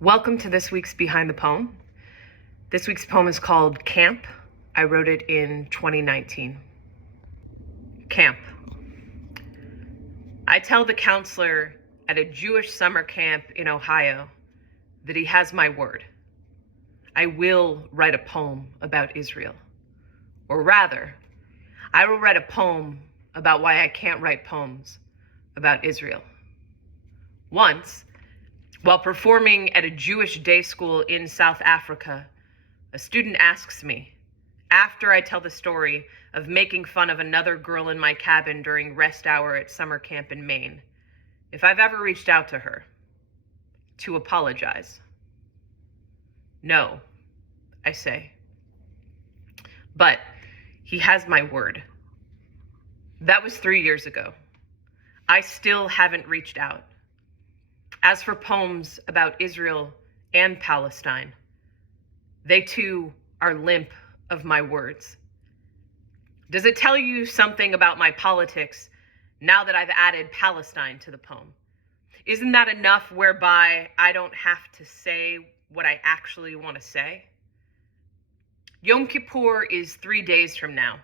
Welcome to this week's Behind the Poem. This week's poem is called Camp. I wrote it in 2019. Camp. I tell the counselor at a Jewish summer camp in Ohio that he has my word. I will write a poem about Israel. Or rather, I will write a poem about why I can't write poems about Israel. Once, while performing at a Jewish day school in South Africa, a student asks me, after I tell the story of making fun of another girl in my cabin during rest hour at summer camp in Maine, if I've ever reached out to her to apologize. No, I say. But he has my word. That was 3 years ago. I still haven't reached out. As for poems about Israel and Palestine, they too are limp of my words. Does it tell you something about my politics now that I've added Palestine to the poem? Isn't that enough whereby I don't have to say what I actually want to say? Yom Kippur is 3 days from now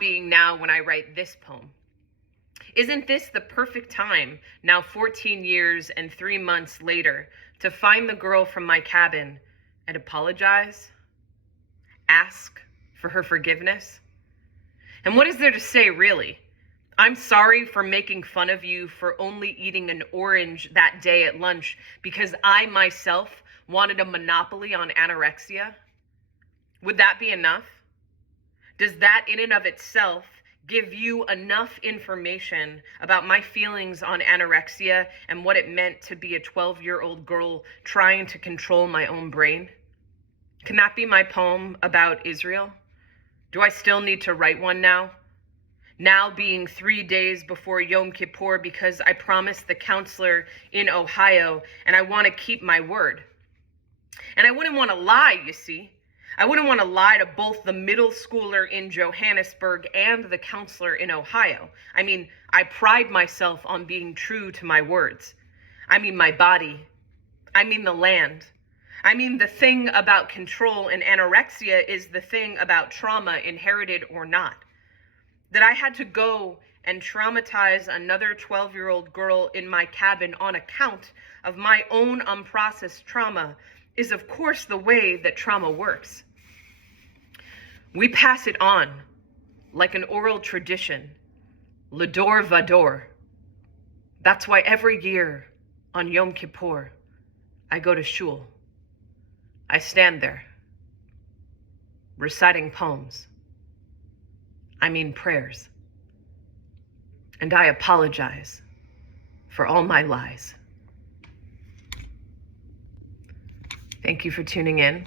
being now when I write this poem. Isn't this the perfect time, now 14 years and 3 months later, to find the girl from my cabin and apologize? Ask for her forgiveness? And what is there to say, really? I'm sorry for making fun of you for only eating an orange that day at lunch because I myself wanted a monopoly on anorexia. Would that be enough? Does that in and of itself give you enough information about my feelings on anorexia and what it meant to be a 12-year-old girl trying to control my own brain? Can that be my poem about Israel? Do I still need to write one now? Now being 3 days before Yom Kippur because I promised the counselor in Ohio and I want to keep my word. And I wouldn't want to lie, you see. I wouldn't want to lie to both the middle schooler in Johannesburg and the counselor in Ohio. I mean, I pride myself on being true to my words. I mean my body. I mean the land. I mean the thing about control and anorexia is the thing about trauma, inherited or not. That I had to go and traumatize another 12-year-old girl in my cabin on account of my own unprocessed trauma is of course the way that trauma works. We pass it on like an oral tradition, l'dor vador. That's why every year on Yom Kippur, I go to shul. I stand there, reciting poems. I mean prayers. And I apologize for all my lies. Thank you for tuning in.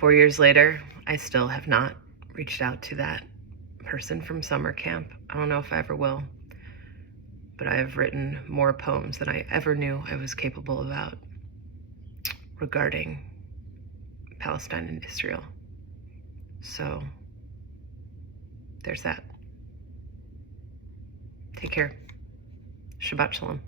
4 years later, I still have not reached out to that person from summer camp. I don't know if I ever will, but I have written more poems than I ever knew I was capable about regarding Palestine and Israel. So there's that. Take care. Shabbat Shalom.